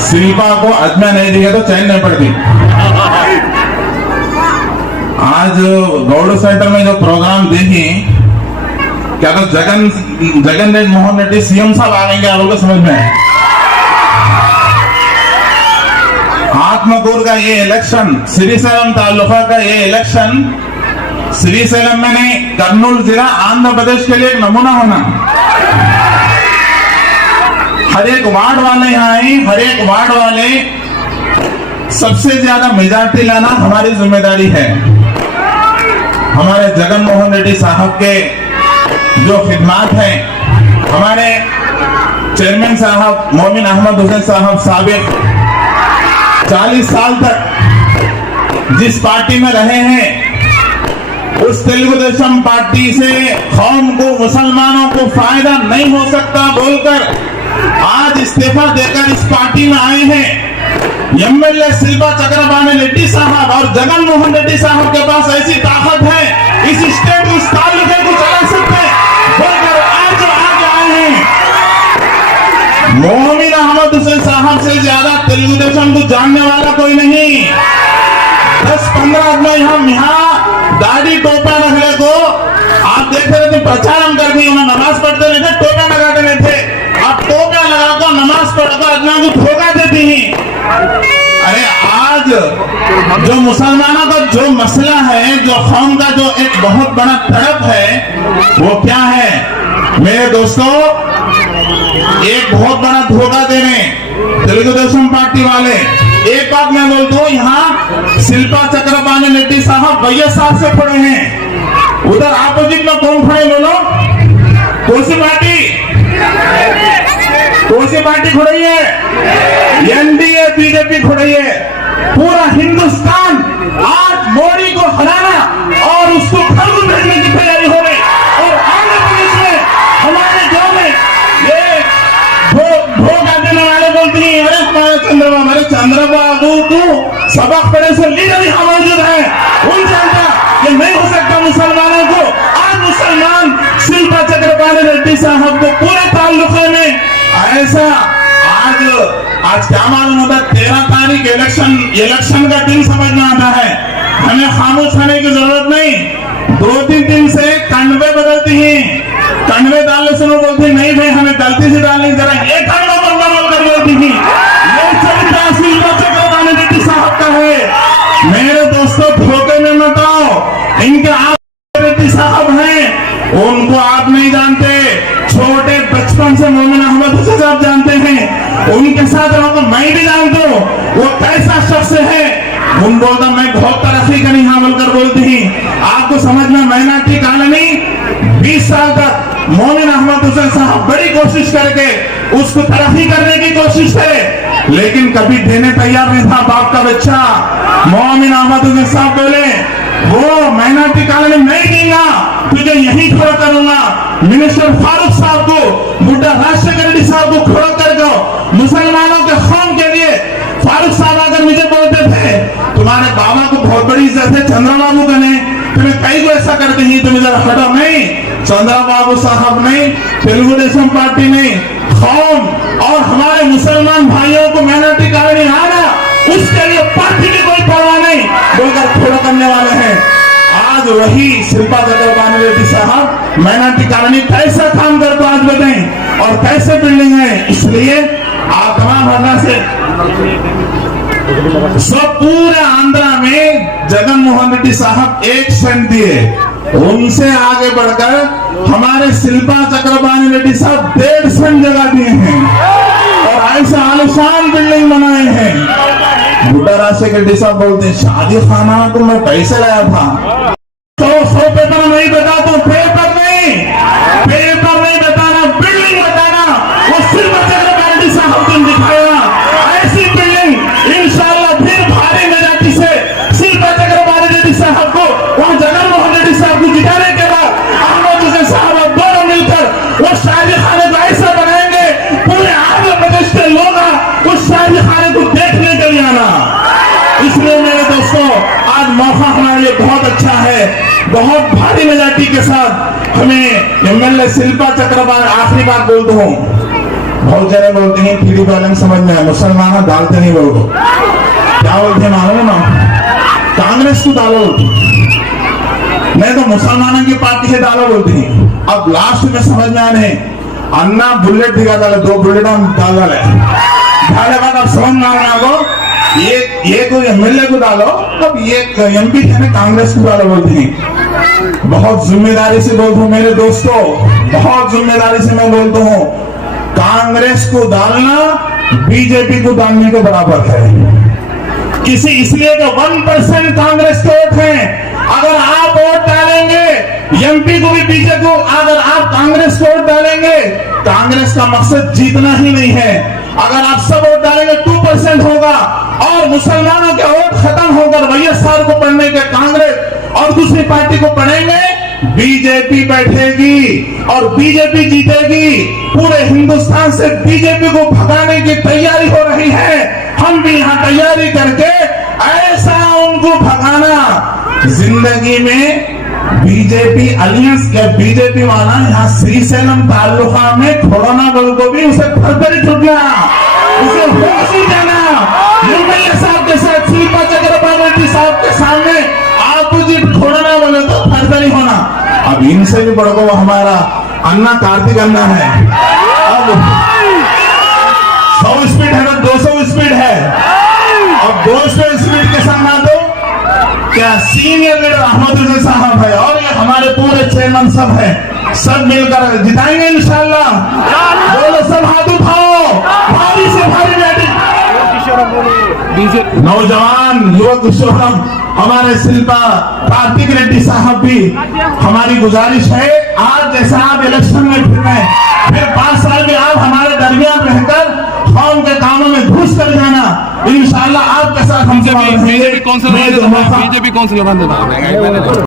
शिल्पा को आत्मा नहीं दिया तो चैन नहीं पड़ती। आज गौड़ सेंटर में जो प्रोग्राम देखी, क्या तो जगन मोहन रेड्डी सीएम साहब आएंगे आप लोगों को समझ में? आत्मकूर का ये इलेक्शन, श्रीशैलम तालुका का ये इलेक्शन, श्रीशैलम में नहीं, कर्नूल जिला आंध्र प्रदेश के लिए एक नमूना होना। हर एक वार्ड वाले यहाँ आए, हर एक वार्ड वाले सबसे ज्यादा मेजॉरिटी लाना हमारी जिम्मेदारी है। हमारे जगन मोहन रेड्डी साहब के जो खिदमात हैं, हमारे चेयरमैन साहब मोमिन अहमद हुसैन साहब साबिक 40 साल तक जिस पार्टी में रहे हैं, उस तेलुगु देशम पार्टी से कौम को, मुसलमानों को फायदा नहीं हो सकता बोलकर आज इस्तीफा देकर इस पार्टी में आए हैं। एमएलए शिल्पा चक्रपाणी रेड्डी साहब और जगन मोहन रेड्डी साहब के पास ऐसी ताकत है, इस स्टेट, इस तालुके को चला सकते बोलकर आज आगे आए हैं। मोमिन अहमद हुसैन साहब से ज्यादा तेलुगु देशम को जानने वाला कोई नहीं। 10-15 आदमी यहाँ दाढ़ी टोपा रखने को आप देख रहे थे, प्रचार करके उन्हें नमाज पढ़ते नहीं थे, टोपा लगाते नहीं थे। आप टोपा लगाकर नमाज पढ़कर आदमी को धोखा देती हैं। अरे आज जो मुसलमानों का जो मसला है, जो कौम का जो एक बहुत बड़ा तड़प है, वो क्या है मेरे दोस्तों? एक बहुत बड़ा धोखा दे रहे तेलुगु देशम पार्टी वाले। एक बात मैं बोलता हूँ, यहाँ शिल्पा चक्रपाणी रेड्डी साहब भैया साहब से खड़े हैं, उधर अपोजिट में कौन खड़े बोलो? कौन सी पार्टी? कौन सी पार्टी खड़ी है? एनडीए बीजेपी खड़ी है। पूरा हिंदुस्तान आज मोदी को हराना और उसको घर को भेजने की तैयारी हो रही। और आंध्र प्रदेश में हमारे गांव में ये धोखा देने वाले बोलते हैं, अरे हमारे चंद्रबाबू को सबक पढ़े से लीडर यहाँ मौजूद है, उन जानता ये नहीं हो सकता मुसलमानों को। आज मुसलमान शिल्पा चक्रपाणी रेड्डी साहब को पूरे ताल्लुके में ऐसा आज क्या मालूम होता है? 13 तारीख इलेक्शन का दिन समझ में आता है। हमें खामोश होने की जरूरत नहीं। 2-3 दिन से कन्वे बदलती हैं, कन्वे डालने से लोग बोलते नहीं भाई हमें गलती से डालने जरा ये कन्वा कर बोलती थी। ये चरित्र शिल्पा चक्रपाणी रेड्डी साहब का है। मेरे दोस्तों धोखे में मत आओ। इनके आप रेड्डी साहब हैं, उनको आप नहीं जानते। छोटे बचपन से मोमिन अहमद हुसैन साहब जानते हैं, उनके साथ रहो, मैं भी जानता हूँ वो कैसा शख्स है। उन बोलता मैं बहुत तरक्की करी हाँ बोलकर बोलती ही। आपको समझ में माइनॉरिटी कॉलोनी 20 साल तक मोमिन अहमद हुसैन साहब बड़ी कोशिश करके उसको तरक्की करने की कोशिश करे, लेकिन कभी देने तैयार नहीं था बाप का बच्चा। मोमिन अहमद हुसैन साहब बोले वो माइनॉरिटी कॉलोनी नहीं दूंगा, तुझे यही खड़ा करूंगा। मिनिस्टर फारूक साहब को, बुड्ढा राजशेखर रेड्डी साहब को खड़ा कर दो। मुसलमानों के कौम के लिए फारूक साहब आकर मुझे बोलते थे तुम्हारे बाबा को बहुत बड़ी इज्जत है, चंद्रबाबू का नहीं, तुम्हें कई को ऐसा करते ही तुम इधर हटो। नहीं, चंद्रबाबू साहब नहीं, तेलुगु देशम पार्टी नहीं, कौम और हमारे मुसलमान भाइयों को माइनॉरिटी कॉलोनी आना, उसके लिए पार्टी की कोई परवाह नहीं बोलकर थोड़ा करने वाले हैं। आज वही शिल्पा चक्रपाणी रेड्डी साहब माइनॉरिटी कॉलोनी कैसा काम करते आज बताएं, और कैसे बिल्डिंग है। इसलिए आप तमाम भरना से सब पूरे आंध्रा में जगन मोहन रेड्डी साहब 1 सेंट दिए, उनसे आगे बढ़कर हमारे शिल्पा चक्रपाणी रेड्डी साहब 1.5 सेंट जगह दिए हैं और ऐसा आलिशान बिल्डिंग बनाए हैं। बुड्ढा राजशेखर रेड्डी साहब बोलते हैं शादी खाना को मैं पैसे लाया था। 100 पेपर नहीं बता तो पेपर नहीं बताना, बिल्डिंग बताना, वो शिल्पा चक्रपाणी रेड्डी साहब ने दिखाया। ऐसी बिल्डिंग इंशाल्लाह फिर भारी मेजॉरिटी से शिल्पा चक्रपाणी रेड्डी साहब को और जगन मोहन रेड्डी साहब को जिताने के बाद अहमद हुसैन साहब दोनों मिलकर वो शादी खाने को ऐसा बनाएंगे, पूरे आंध्र प्रदेश के लोग उस शादी खाने को देखने के लिए आना। इसलिए मेरे दोस्तों आज मौका हमारे लिए बहुत अच्छा है, बहुत भारी मेजॉरिटी के साथ हमें एमएलए शिल्पा चक्रपाणी, आखिरी बात बोलता हूँ, बहुत जने बोलते हैं फ्री बैलेंस समझ में आया, मुसलमान डालते नहीं बोल को क्या बोलते हैं मालूम ना, कांग्रेस को डालो नहीं तो मुसलमानों की पार्टी से डालो बोलते हैं। अब लास्ट में समझ में आने अन्ना बुलेट दिखा डाले, 2 बुलेट हम डाल डाले ढाले बाद अब समझ में आने को ये कोई एमएलए को डालो, अब ये एमपी है ना कांग्रेस को डालो बोलते हैं। बहुत जिम्मेदारी से बोलता हूँ मेरे दोस्तों, बहुत जिम्मेदारी से मैं बोलता हूँ, कांग्रेस को डालना बीजेपी को डालने के बराबर है। किसी इसलिए कि 1% कांग्रेस के वोट हैं, अगर आप वोट डालेंगे एमपी को भी बीजेपी को, अगर आप कांग्रेस को वोट डालेंगे, कांग्रेस का मकसद जीतना ही नहीं है। अगर आप सब वोट डालेंगे 2% होगा और मुसलमानों के वोट खत्म होकर वैएसआर को पढ़ने के कांग्रेस और दूसरी पार्टी को पढ़ेंगे, बीजेपी बैठेगी और बीजेपी जीतेगी। पूरे हिंदुस्तान से बीजेपी को भगाने की तैयारी हो रही है, हम भी यहाँ तैयारी करके ऐसा उनको भगाना। जिंदगी में बीजेपी अलियंस के बीजेपी वाला यहाँ श्रीशैलम तालुका में कोरोना बल को भी उसे फरफरी छुटना, उसे होश ही देना। मुंबई साहब के साथ शिल्पा चक्रवर्ती साहब के सामने अपोजिट कोरोना बोले तो फरफरी होना। अब इनसे भी बड़ा को हमारा अन्ना कार्तिक अन्ना है, अब 100 स्पीड है ना 200 स्पीड है, अब 200 स्पीड के सामना तो क्या सीनियर लीडर अहमद साहब है और ये हमारे पूरे चेयरमैन सब है, सब मिलकर जिताएंगे इंशाल्लाह। बोलो सब हाथ उठाओ, भारी से भारी नौजवान युवक किशोरम हमारे शिल्पा कार्तिक रेड्डी साहब भी, हमारी गुजारिश है आज जैसा आप इलेक्शन में फिर 5 साल में आप हमारे दरमियान रहकर कौम के कामों में घुस कर जाना, इंशाल्लाह आपके साथ हमसे बीजेपी कौन सा